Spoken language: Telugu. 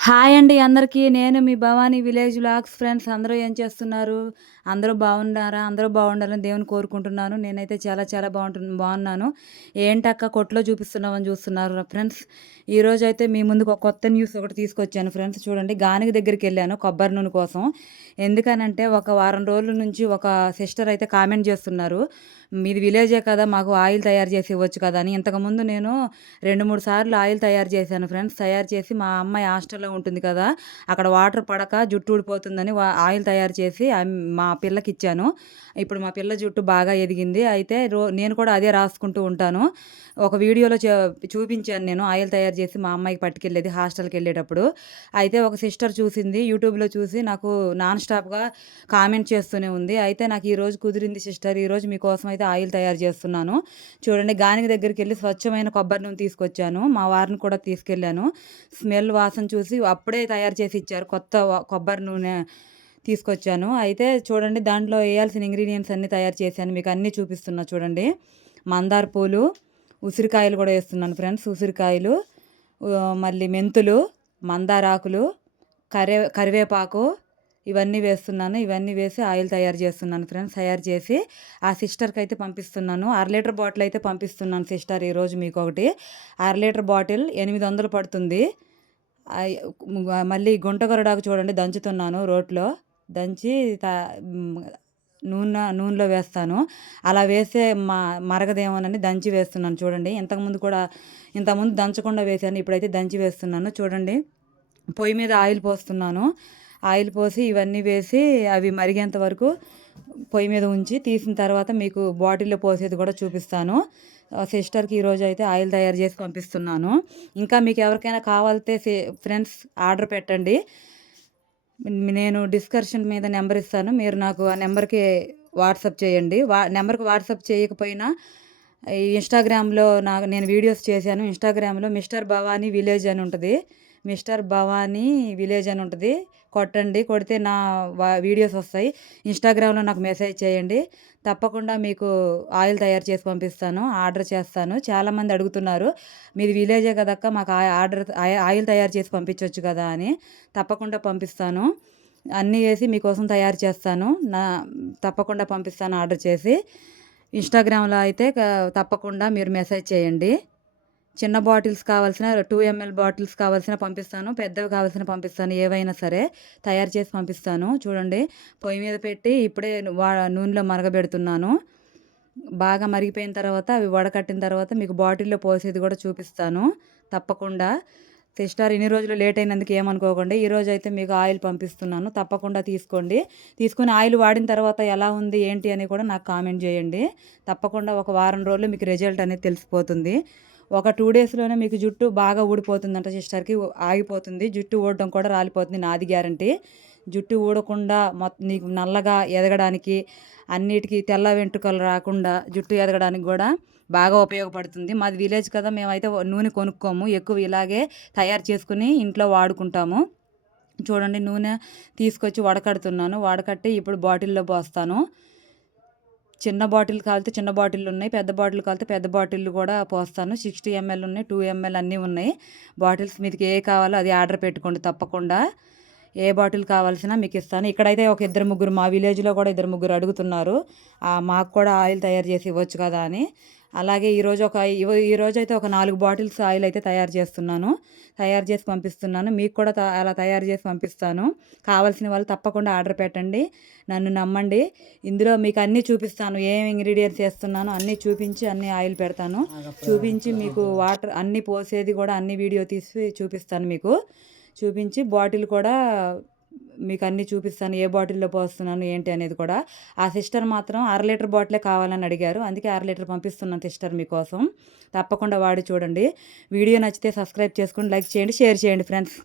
హాయ్ అండి అందరికీ. నేను మీ భవానీ విలేజ్ వ్లాగ్స్ ఫ్రెండ్స్. అందరూ ఏం చేస్తున్నారు? అందరూ బాగున్నారా? అందరూ బాగుండాలని దేవుని కోరుకుంటున్నాను. నేనైతే చాలా చాలా బాగున్నాను. ఏంటక్క కొట్లో చూపిస్తున్నామని చూస్తున్నారు ఫ్రెండ్స్. ఈరోజైతే మీ ముందుకు ఒక కొత్త న్యూస్ ఒకటి తీసుకొచ్చాను ఫ్రెండ్స్. చూడండి, గానికి దగ్గరికెళ్ళాను కొబ్బరి నూనె కోసం. ఎందుకనంటే ఒక వారం రోజుల నుంచి ఒక సిస్టర్ అయితే కామెంట్ చేస్తున్నారు. మీది విలేజే కదా, మాకు ఆయిల్ తయారు చేసి ఇవ్వచ్చు కదా అని. ఇంతకుముందు నేను 2, 3 సార్లు ఆయిల్ తయారు చేశాను ఫ్రెండ్స్. తయారు చేసి మా అమ్మాయి హాస్టల్‌లో ఉంటుంది కదా, అక్కడ వాటర్ పడక జుట్టు ఊడిపోతుందని ఆయిల్ తయారు చేసి మా పిల్లకిచ్చాను. ఇప్పుడు మా పిల్ల జుట్టు బాగా ఎదిగింది. అయితే నేను కూడా అదే రాసుకుంటూ ఉంటాను. ఒక వీడియోలో చూపించాను నేను ఆయిల్ తయారు చేసి మా అమ్మాయికి పట్టుకెళ్ళేది హాస్టల్‌కెళ్ళేటప్పుడు. అయితే ఒక సిస్టర్ చూసింది. యూట్యూబ్‌లో చూసి నాకు నాన్ స్టాప్‌గా కామెంట్ చేస్తూనే ఉంది. అయితే నాకు ఈరోజు కుదిరింది సిస్టర్. ఈరోజు మీకోసం అయితే ఆయిల్ తయారు చేస్తున్నాను. చూడండి, గానికి దగ్గరికెళ్ళి స్వచ్ఛమైన కొబ్బరి నూనె తీసుకొచ్చాను. మా వారిని కూడా తీసుకెళ్ళాను. స్మెల్ వాసన చూసి అప్పుడే తయారు చేసి ఇచ్చారు. కొత్త కొబ్బరి నూనె తీసుకొచ్చాను. అయితే చూడండి, దాంట్లో వేయాల్సిన ఇంగ్రీడియంట్స్ అన్నీ తయారు చేశాను. మీకు అన్నీ చూపిస్తున్నా చూడండి. మందార పూలు, ఉసిరికాయలు కూడా వేస్తున్నాను ఫ్రెండ్స్. ఉసిరికాయలు, మళ్ళీ మెంతులు, మందారాకులు, కరివేపాకు, ఇవన్నీ వేస్తున్నాను. ఇవన్నీ వేసి ఆయిల్ తయారు చేస్తున్నాను ఫ్రెండ్స్. తయారు చేసి ఆ సిస్టర్కి అయితే పంపిస్తున్నాను. 1/2 లీటర్ బాటిల్ అయితే పంపిస్తున్నాను సిస్టర్. ఈరోజు మీకు ఒకటి 1/2 లీటర్ బాటిల్ 800 పడుతుంది. మళ్ళీ గుంటగరడాకు చూడండి, దంచుతున్నాను రోట్లో. దంచి త నూనెలో వేస్తాను. అలా వేస్తే మరగదేమోనని దంచి వేస్తున్నాను చూడండి. ఇంతకుముందు దంచకుండా వేశాను. ఇప్పుడైతే దంచి వేస్తున్నాను చూడండి. పొయ్యి మీద ఆయిల్ పోస్తున్నాను. ఆయిల్ పోసి ఇవన్నీ వేసి అవి మరిగేంత వరకు పొయ్యి మీద ఉంచి తీసిన తర్వాత మీకు బాటిల్లో పోసేది కూడా చూపిస్తాను. సిస్టర్కి ఈరోజు అయితే ఆయిల్ తయారు చేసి పంపిస్తున్నాను. ఇంకా మీకు ఎవరికైనా కావాలితే ఫ్రెండ్స్ ఆర్డర్ పెట్టండి. నేను డిస్క్రిప్షన్ మీద నెంబర్ ఇస్తాను. మీరు నాకు ఆ నెంబర్కి వాట్సాప్ చేయండి. నెంబర్కి వాట్సాప్ చేయకపోయినా ఇన్స్టాగ్రామ్లో నేను వీడియోస్ చేశాను. ఇన్స్టాగ్రామ్లో మిస్టర్ భవానీ విలేజ్ అని ఉంటుంది. మిస్టర్ భవానీ విలేజ్ అని ఉంటుంది. కొట్టండి. కొడితే నా వీడియోస్ వస్తాయి. ఇన్స్టాగ్రామ్లో నాకు మెసేజ్ చేయండి. తప్పకుండా మీకు ఆయిల్ తయారు చేసి పంపిస్తాను. ఆర్డర్ చేస్తాను. చాలామంది అడుగుతున్నారు, మీది విలేజే కదక్క, మాకు ఆయిల్ తయారు చేసి పంపించవచ్చు కదా అని. తప్పకుండా పంపిస్తాను. అన్నీ వేసి మీకోసం తయారు చేస్తాను. తప్పకుండా పంపిస్తాను ఆర్డర్ చేసి. ఇన్స్టాగ్రామ్లో అయితే తప్పకుండా మీరు మెసేజ్ చేయండి. చిన్న బాటిల్స్ కావాల్సిన 2 ml బాటిల్స్ కావాల్సిన పంపిస్తాను. పెద్దవి కావాల్సిన పంపిస్తాను. ఏవైనా సరే తయారు చేసి పంపిస్తాను. చూడండి, పొయ్యి మీద పెట్టి ఇప్పుడే నూనెలో మరగబెడుతున్నాను. బాగా మరిగిపోయిన తర్వాత అవి వడకట్టిన తర్వాత మీకు బాటిల్లో పోసేది కూడా చూపిస్తాను తప్పకుండా. సిస్టర్, ఇన్ని రోజులు లేట్ అయినందుకు ఏమనుకోకండి. ఈరోజు అయితే మీకు ఆయిల్ పంపిస్తున్నాను. తప్పకుండా తీసుకోండి. తీసుకొని ఆయిల్ వాడిన తర్వాత ఎలా ఉంది ఏంటి అని కూడా నాకు కామెంట్ చేయండి. తప్పకుండా ఒక వారం రోజుల్లో మీకు రిజల్ట్ అనేది తెలిసిపోతుంది. ఒక 2 డేస్‌లోనే మీకు జుట్టు బాగా ఊడిపోతుందంట సిస్టర్‌కి. ఆగిపోతుంది. జుట్టు ఊడడం కూడా రాలిపోతుంది. నాది గ్యారంటీ. జుట్టు ఊడకుండా నీకు నల్లగా ఎదగడానికి, అన్నిటికీ తెల్ల వెంట్రుకలు రాకుండా జుట్టు ఎదగడానికి కూడా బాగా ఉపయోగపడుతుంది. మాది విలేజ్ కదా, మేమైతే నూనె కొనుక్కోము. ఎక్కువ ఇలాగే తయారు చేసుకుని ఇంట్లో వాడుకుంటాము. చూడండి, నూనె తీసుకొచ్చి వడకడుతున్నాను. వడకట్టి ఇప్పుడు బాటిల్లో పోస్తాను. చిన్న బాటిల్ కావాలితే చిన్న బాటిల్ ఉన్నాయి. పెద్ద బాటిల్ కావాలితే పెద్ద బాటిల్ కూడా పోస్తాను. 60 ml ఉన్నాయి, 2 ml అన్నీ ఉన్నాయి. బాటిల్స్ మీకు ఏ కావాలో అది ఆర్డర్ పెట్టుకోండి తప్పకుండా. ఏ బాటిల్ కావాల్సినా మీకు ఇస్తాను. ఇక్కడైతే ఒక 2, 3 మా విలేజ్లో కూడా 2, 3 అడుగుతున్నారు, మాకు కూడా ఆయిల్ తయారు చేసి ఇవ్వచ్చు కదా అని. అలాగే ఈరోజైతే ఒక 4 బాటిల్స్ ఆయిల్ అయితే తయారు చేస్తున్నాను. తయారు చేసి పంపిస్తున్నాను. మీకు కూడా అలా తయారు చేసి పంపిస్తాను. కావాల్సిన వాళ్ళు తప్పకుండా ఆర్డర్ పెట్టండి. నన్ను నమ్మండి. ఇందులో మీకు అన్నీ చూపిస్తాను. ఏం ఇంగ్రీడియంట్స్ వేస్తున్నానో అన్నీ చూపించి అన్నీ ఆయిల్ పెడతాను. చూపించి మీకు వాటర్ అన్నీ పోసేది కూడా అన్ని వీడియో తీసి చూపిస్తాను. మీకు చూపించి బాటిల్ కూడా మీకు అన్నీ చూపిస్తాను. ఏ బాటిల్లో పోస్తున్నాను ఏంటి అనేది కూడా. ఆ సిస్టర్ మాత్రం 1/2 లీటర్ బాటిలే కావాలని అడిగారు. అందుకే 1/2 లీటర్ పంపిస్తున్నాను సిస్టర్ మీకోసం. తప్పకుండా వాడి చూడండి. వీడియో నచ్చితే సబ్స్క్రైబ్ చేసుకోండి, లైక్ చేయండి, షేర్ చేయండి ఫ్రెండ్స్.